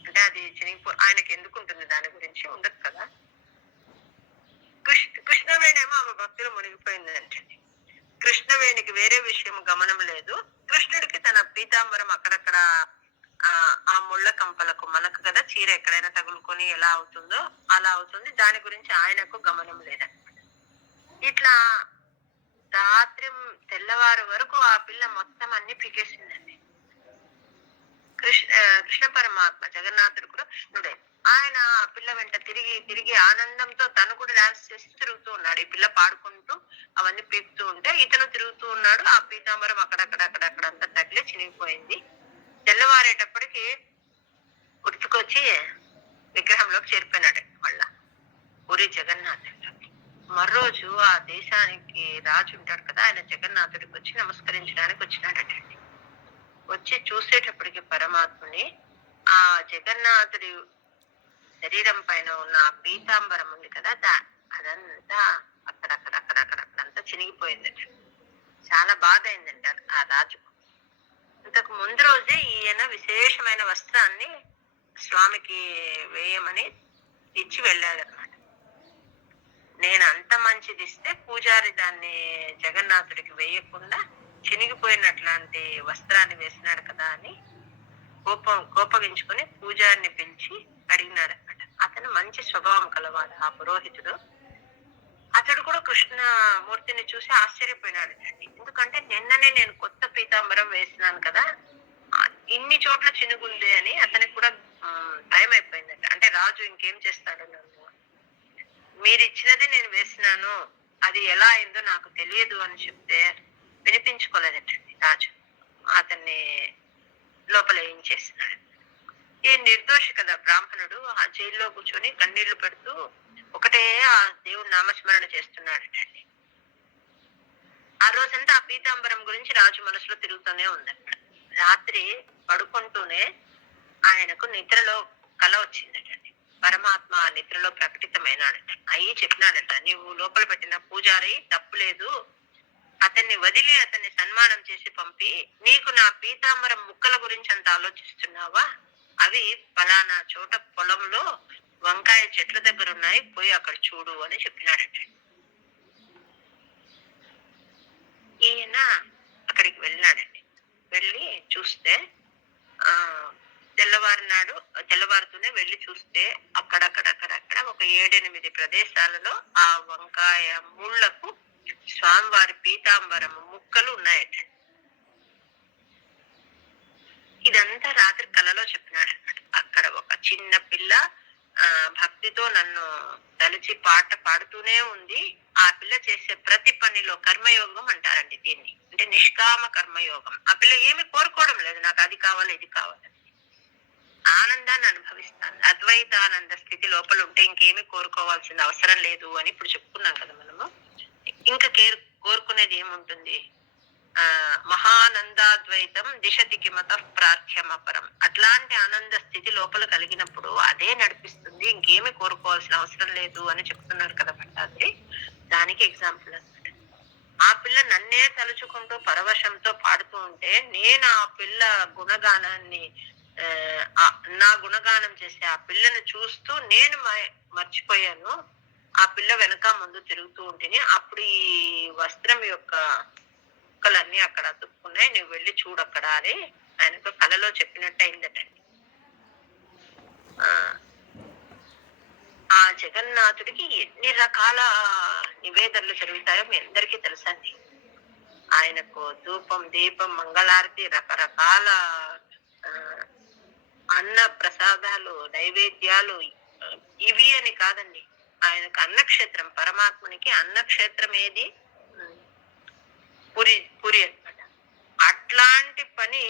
అంటే అది ఆయనకి ఎందుకు ఉంటుంది, దాని గురించి ఉండదు కదా. కృష్ణవేణేమో ఆమె భక్తులు మునిగిపోయిందంటే, కృష్ణవేణికి వేరే విషయం గమనం లేదు. కృష్ణుడికి తన పీతాంబరం అక్కడక్కడ ఆ ముళ్ళ కంపలకు, మనకు కదా చీర ఎక్కడైనా తగులుకొని ఎలా అవుతుందో అలా అవుతుంది, దాని గురించి ఆయనకు గమనం లేదనమాట. ఇట్లా రాత్రి తెల్లవారు వరకు ఆ పిల్ల మొత్తం అన్ని పీకేసిందండి. కృష్ణ పరమాత్మ జగన్నాథుడు కూడా కృష్ణుడే. ఆయన ఆ పిల్ల వెంట తిరిగి తిరిగి ఆనందంతో తను కూడా డాన్స్ చేసి తిరుగుతూ ఉన్నాడు. ఈ పిల్ల పాడుకుంటూ అవన్నీ పీకుతూ ఉంటే ఇతను తిరుగుతూ ఉన్నాడు. ఆ పీతాంబరం అక్కడక్కడంతా తగిలి చినిగిపోయింది. తెల్లవారేటప్పటికి గుర్తుకొచ్చి విగ్రహంలోకి చేరిపోయినాడు మళ్ళా పూరి జగన్నాథుడు. మర్రోజు ఆ దేశానికి రాజు ఉంటాడు కదా, ఆయన జగన్నాథుడికి వచ్చి నమస్కరించడానికి వచ్చినాడటండి. వచ్చి చూసేటప్పటికి పరమాత్ముని ఆ జగన్నాథుడి శరీరం పైన ఉన్న ఆ పీతాంబరం ఉంది కదా, అదంతా అక్కడక్కడంతా చినిగిపోయిందట. చాలా బాధ అయిందంట ఆ రాజు. ఇంతకు ముందు రోజే ఈయన విశేషమైన వస్త్రాన్ని స్వామికి వేయమని ఇచ్చి వెళ్ళాడనమాట. నేను అంత మంచిది ఇస్తే పూజారి దాన్ని జగన్నాథుడికి వేయకుండా చినిగిపోయినట్లాంటి వస్త్రాన్ని వేసినాడు కదా అని కోపగించుకుని పూజారిని పిలిచి అడిగినాడు అనమాట. అతను మంచి స్వభావం కలవాడు ఆ పురోహితుడు. అతడు కూడా కృష్ణమూర్తిని చూసి ఆశ్చర్యపోయినాడు. ఎందుకంటే నిన్ననే నేను కొత్త పీతాంబరం వేసినాను కదా, ఇన్ని చోట్ల చినుగుంది అని అతనికి కూడా భయం అయిపోయిందంట. అంటే రాజు ఇంకేం చేస్తాడు, నన్ను మీరు ఇచ్చినది నేను వేసినాను, అది ఎలా అయిందో నాకు తెలియదు అని చెప్తే వినిపించుకోలేదంటండి రాజు. అతన్ని లోపల ఏం చేసినాడు. ఈ నిర్దోషి కదా బ్రాహ్మణుడు, ఆ జైల్లో కూర్చొని కన్నీళ్లు పెడుతూ ఒకటే ఆ దేవుడు నామస్మరణ చేస్తున్నాడటండి. ఆ రోజంతా ఆ పీతాంబరం గురించి రాజు మనసులో తిరుగుతూనే ఉందట. రాత్రి పడుకుంటూనే ఆయనకు నిద్రలో కల వచ్చిందటండి. పరమాత్మ ఆ నిద్రలో ప్రకటితమైనాడట. అయ్యి చెప్పినాడట, నీవు లోపల పెట్టిన పూజారి తప్పులేదు, అతన్ని వదిలి అతన్ని సన్మానం చేసి పంపి, నీకు నా పీతాంబరం ముక్కల గురించి అంత ఆలోచిస్తున్నావా, అవి ఫలానా చోట పొలంలో వంకాయ చెట్ల దగ్గర ఉన్నాయి, పోయి అక్కడ చూడు అని చెప్పినాడట. ఈయన అక్కడికి వెళ్ళినాడండి. వెళ్ళి చూస్తే తెల్లవారుతూనే వెళ్ళి చూస్తే అక్కడక్కడ ఒక 7-8 ప్రదేశాలలో ఆ వంకాయ ముళ్లకు స్వామివారి పీతాంబరము ముక్కలు ఉన్నాయట. ఇదంతా రాత్రి కలలో చెప్పినాడు అన్నమాట. అక్కడ ఒక చిన్న పిల్ల భక్తితో నన్ను తలిచి పాట పాడుతూనే ఉంది. ఆ పిల్ల చేసే ప్రతి పనిలో కర్మయోగం అంటారండి దీన్ని, అంటే నిష్కామ కర్మయోగం. ఆ పిల్ల ఏమి కోరుకోవడం లేదు, నాకు అది కావాలి ఇది కావాలి, ఆనందాన్ని అనుభవిస్తాను. అద్వైతానంద స్థితి లోపల ఉంటే ఇంకేమి కోరుకోవాల్సిన అవసరం లేదు అని ఇప్పుడు చెప్పుకున్నాం కదా మనము. ఇంకా కోరుకునేది ఏముంటుంది. మహానందాద్వైతం దిశతికి మత ప్రార్థ్యమపరం. అట్లాంటి ఆనంద స్థితి లోపల కలిగినప్పుడు అదే నడిపిస్తుంది, ఇంకేమి కోరుకోవాల్సిన అవసరం లేదు అని చెప్తున్నారు కదా భట్టాద్రి. దానికి ఎగ్జాంపుల్ అనమాట. ఆ పిల్ల నన్నే తలుచుకుంటూ పరవశంతో పాడుతూ ఉంటే నేను ఆ పిల్ల గుణగానాన్ని నా గుణగానం చేసే ఆ పిల్లను చూస్తూ నేను మర్చిపోయాను. ఆ పిల్ల వెనక ముందు తిరుగుతూ ఉంటేనే అప్పుడు ఈ వస్త్రం యొక్క ముక్కలన్నీ అక్కడ అతుక్కున్నాయి, నువ్వు వెళ్ళి చూడక్కడ అని ఆయనకు కలలో చెప్పినట్టు అయిందటండి. ఆ జగన్నాథుడికి ఎన్ని రకాల నివేదనలు జరుగుతాయో మీ అందరికీ తెలుసండి. ఆయనకు ధూపం, దీపం, మంగళారతి, రకరకాల అన్న ప్రసాదాలు, నైవేద్యాలు. ఇవి అని కాదండి, ఆయనకు అన్నక్షేత్రం, పరమాత్మునికి అన్నక్షేత్రం ఏది? పురి పురి అనమాట. అట్లాంటి పని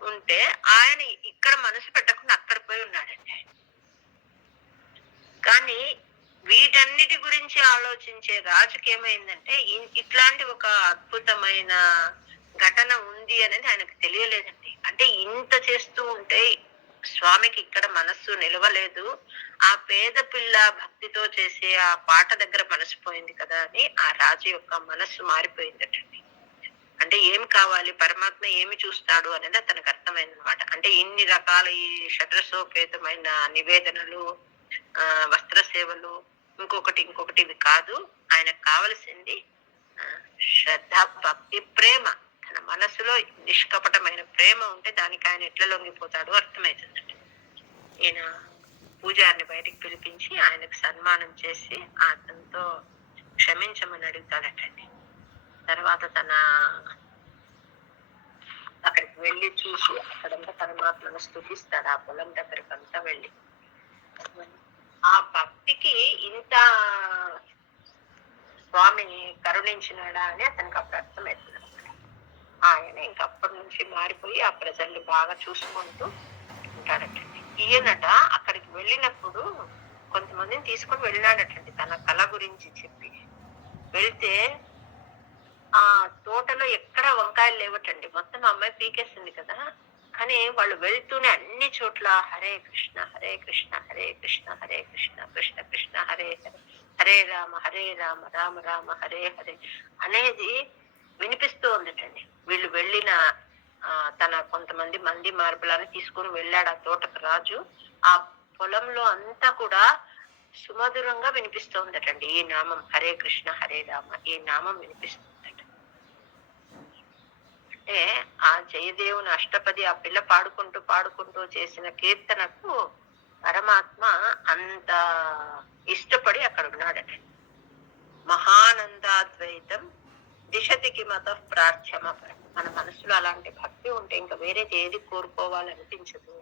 ఉంటే ఆయన ఇక్కడ మనసు పెట్టకుండా అక్కడ పోయి ఉన్నాడండి. కానీ వీటన్నిటి గురించి ఆలోచించే రాజుకి ఏమైందంటే ఇట్లాంటి ఒక అద్భుతమైన ఘటన ఉంది అనేది ఆయనకు తెలియలేదండి. అంటే ఇంత చేస్తూ ఉంటే స్వామికి ఇక్కడ మనస్సు నిలవలేదు, ఆ పేద పిల్ల భక్తితో చేసే ఆ పాట దగ్గర మనసు పోయింది కదా అని ఆ రాజు యొక్క మనస్సు మారిపోయిందటండి. అంటే ఏం కావాలి, పరమాత్మ ఏమి చూస్తాడు అనేది అతనికి అర్థమైంది అనమాట. అంటే ఇన్ని రకాల ఈ షడ్రసోపేతమైన నివేదనలు, వస్త్ర సేవలు, ఇంకొకటి ఇవి కాదు. ఆయనకు కావలసింది శ్రద్ధ, భక్తి, ప్రేమ. తన మనసులో నిష్కపటమైన ప్రేమ ఉంటే దానికి ఆయన ఎట్లా లొంగిపోతాడో అర్థమవుతుందండి. ఈయన పూజారిని బయటికి పిలిపించి ఆయనకు సన్మానం చేసి అతనితో క్షమించమని అడుగుతాడటండి. తర్వాత తన అక్కడికి వెళ్ళి చూసి అక్కడంతా పరమాత్మను స్తుతిస్తాడు. ఆ పొలం దగ్గరకంతా వెళ్ళి ఆ భక్తికి ఇంత స్వామిని కరుణించినాడా అని అతనికి అప్పుడు అర్థమవుతుంది. ఆయన ఇంకప్పటి నుంచి మారిపోయి ఆ ప్రజల్ని బాగా చూసుకుంటూ ఉంటాడటండి. ఈయనట అక్కడికి వెళ్ళినప్పుడు కొంతమందిని తీసుకొని వెళ్ళినాడటండి తన కళ గురించి చెప్పి. వెళ్తే ఆ తోటలో ఎక్కడ వంకాయలు లేవటండి, మొత్తం అమ్మాయి పీకేస్తుంది కదా. కానీ వాళ్ళు వెళ్తూనే అన్ని చోట్ల హరే కృష్ణ హరే కృష్ణ హరే కృష్ణ హరే కృష్ణ కృష్ణ కృష్ణ హరే హరే హరే రామ రామ రామ హరే హరే అనేది వినిపిస్తూ ఉందటండి. వీళ్ళు వెళ్ళిన తన కొంతమంది మార్బులని తీసుకుని వెళ్ళాడు ఆ తోటకు రాజు. ఆ పొలంలో అంతా కూడా సుమధురంగా వినిపిస్తూ ఉందటండి ఈ నామం, హరే కృష్ణ హరే రామ. ఈ నామం వినిపిస్తుందట. అంటే ఆ జయదేవుని అష్టపది ఆ పిల్ల పాడుకుంటూ చేసిన కీర్తనకు పరమాత్మ అంత ఇష్టపడి అక్కడ ఉన్నాడట. మహానందాద్వైతం దిశతికి మత ప్రార్థ్యమ. మన మనసులో అలాంటి భక్తి ఉంటే ఇంకా వేరేది ఏది కోరుకోవాలనిపించదు.